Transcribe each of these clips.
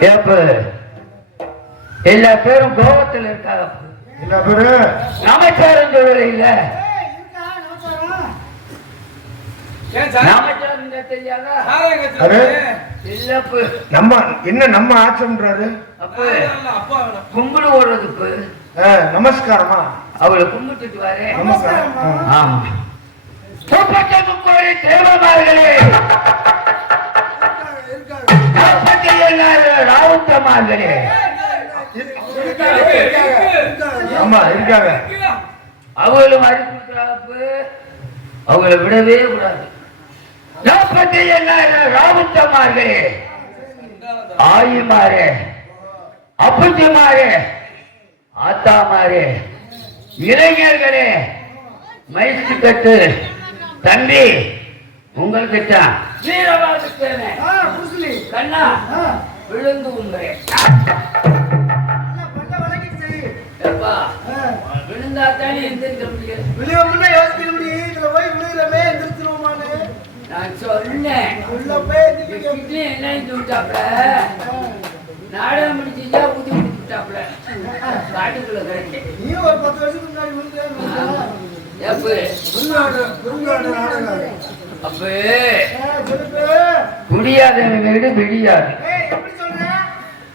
Ape. எல்லா பேரும் கோபத்தில் இருக்காங்க என்ன பேரு நமச்சாரம் சொல்லல இல்ல. நம்ம என்ன நம்ம ஆச்சம்ன்றாரு அப்ப. அப்பா வேணும். கும்பிடு ஓடுறதுக்கு. நமஸ்காரமா? அவளை கும்பிட்டுட்டு வரேன். நமஸ்காரம்? ஆ. ஆமா. முப்பத்தி முப்பது தேவமார்களே. நாற்பத்தி ஏழாயிரம் ராவுத்தமார்களே. ஆமா இருக்காங்க. அவங்களும் அறிவிக்கிறாப்பு அவங்கள விடவே கூடாது. நாற்பத்தி ஏழாயிரம் ராவுத்தமார்களே. ஆயிமாரே அப்பச்சிமாரே ஆத்தாமாரே இளைஞர்களே மைசு கட்டு தம்பி உங்களுக்கு தான் வீரவாதத்தேனே கண்ணா விழுந்து எப்பா விழுந்தா தானே எந்திரிக்க முடியும்? நான் சொன்னேன். கிட்னி என்ன விட்டாப்ல நாடகம் முடிச்சுட்டா ஊதி முடிச்சுட்டாப்ல காட்டுக்குள்ள கிடக்கு எப்ப அப்ப குடியாதவன் வீடு விடியாது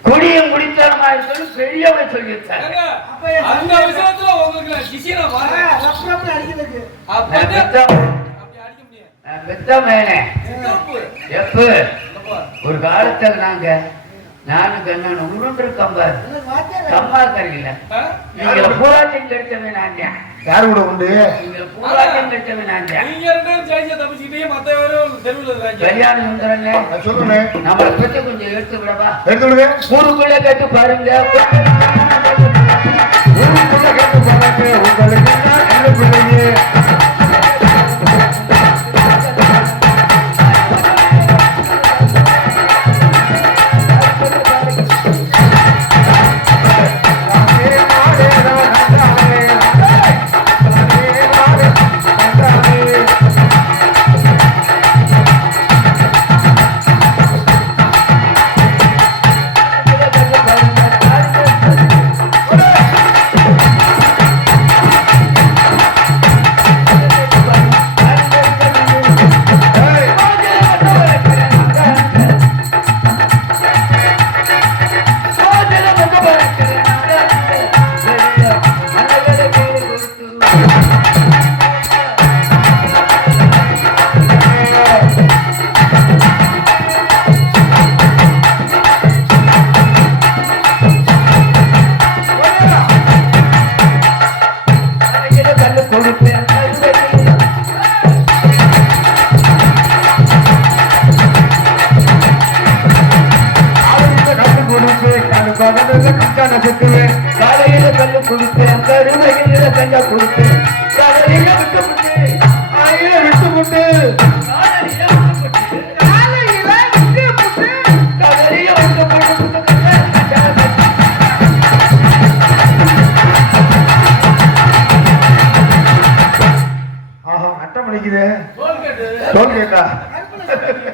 குடியும் குடித்தனமா இருக்கணும் பெரியவன் சொல்லியிருக்காங்க அந்த விஷயத்துல உங்களுக்கு அப்பா, ஒரு காலத்துல நாங்க நானும் கண்ணன் உருண்டு கம்பார் கம்பா கரையில. ஆ? நீங்கள பூராத்தையும் கெடுத்தவன் நான். யார் கூட உண்டு? ஊருக்குள்ள கேட்டு பாருங்க. ஊருக்குள்ள கேட்டு பாருங்க. உங்களுக்கு காலையில கல்லு குடிப்பேன் கருவையில கஞ்சா குடிப்பேன் காலையில விட்டு விட்டு காலையில விட்டு விட்டு காலையில விட்டு விட்டு. டோல் கேட்டா.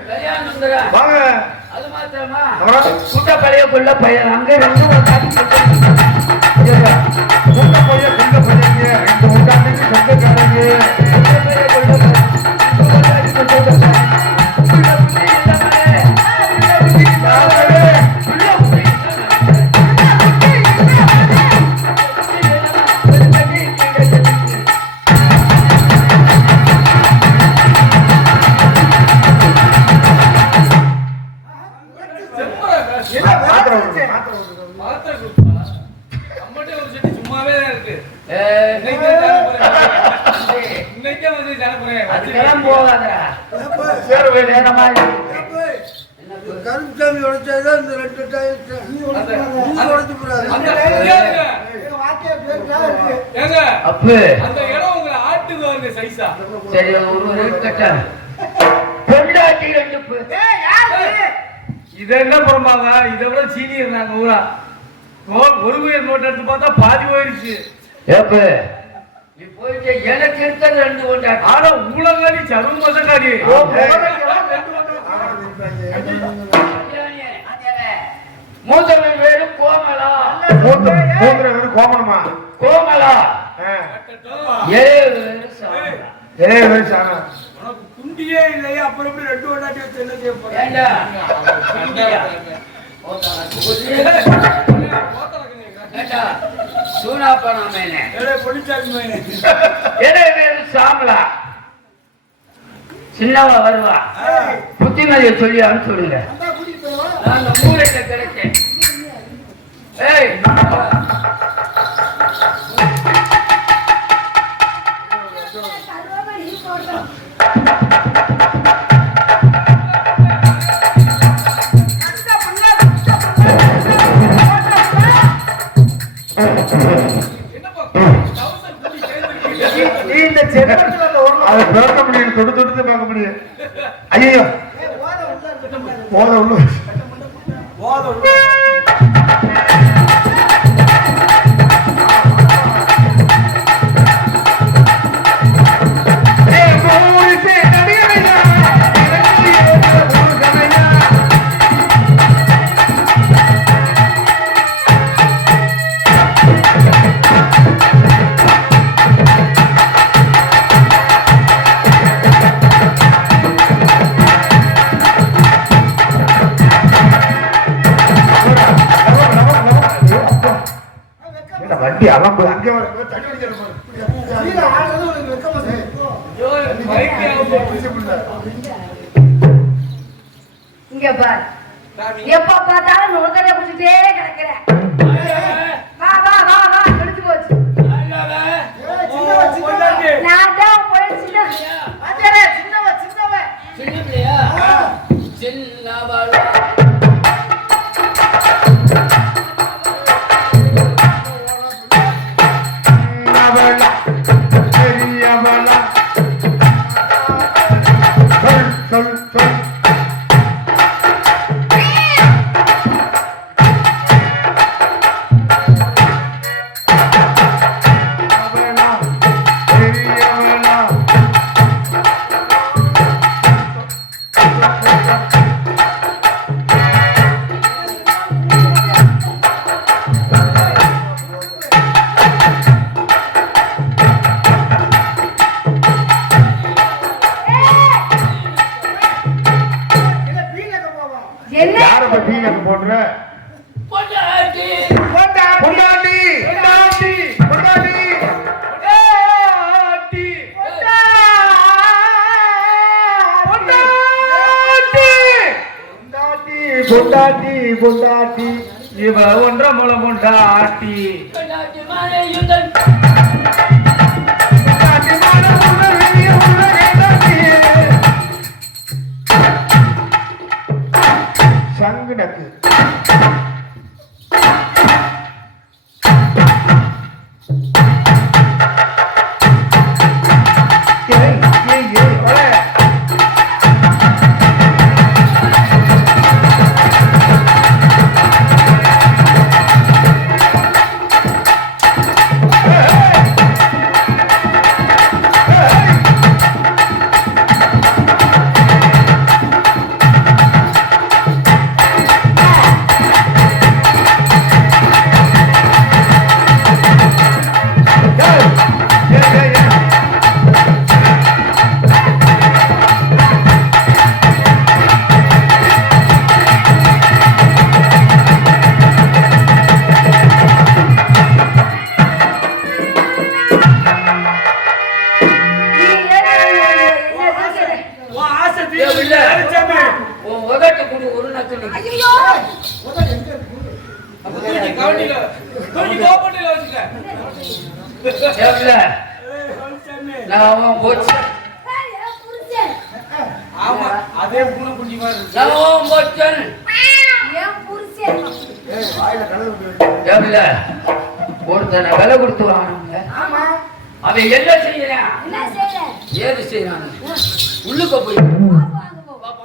கல்யாணம் சுந்தரா. வாங்க. குட்ட பழைய கொள்ள பையன் அங்க ரெண்டு உங்க பையன் உங்க பையங்க ரெண்டு உண்டாண்டுக்கு சொந்தக்காரங்க இருக்கட்டும் பொண்டாட்டி ரெண்டு பு- இது என்ன புறம்பாங்க இதை விட சீனியர் நாங்க ஊரா. ஒரு உயிர் நோட்டு எடுத்து பார்த்தா பாதி போயிருச்சு. ஏப்பு. நீ போயிட்டு எனக்கு இருக்கிறது ரெண்டு ஆனா ஊழங்காடி சருண் மசக்காடி மூத்தவன் வேறு கோமலா மூத்த மூத்திர கோமணமா கோமலா. ஏழு. ஏய் வேணும் சாணா உனக்கு குண்டியே இல்லையா அப்புறம் எப்படி ரெண்டு கொண்டாட்டி வச்சு என்ன செய்ய. ஏழு சாமலா சின்னவ வருவா. புத்திமதியை சொல்லி அனுப்பிச்சு விடுங்க நான் அந்த மூளையில கிடைச்சேன் ஏய் அதை பிறக்க முடியும் தொட்டு தொட்டு பார்க்க முடியும் ஐயோ போத உள்ள. கீழே ஆடுறது உனக்கு வெக்கமா இருக்கு. இங்க பார் எப்ப பார்த்தாலும் நுழைய குடிச்சிட்டே கிடக்குற வா வா வா வா முடிச்சு போச்சு ஏய், சின்னவ, சின்னவ. நான் தான் போய் சின்ன அஞ்சரே, சின்னவ, சின்னவ. பொண்டாட்டி பொண்டாட்டி இவ ஒன்றரை மூலம் முண்டா பொண்டாட்டி உன் ஆசை தீர்வு உன் உதட்டு குடி ஒரு நக்கல் ஐயோ ஆமா அதே பூனை குஞ்சு ஏன் புருஷன் ஏய் வாயில கலந்து ஏப்ல ஒருத்தனை விலை கொடுத்து வாங்கணும்ல ஆமா. அவன் என்ன செய்யறான்? ஏது செய்யறான்? உள்ளுக்க போய். பாப்பா,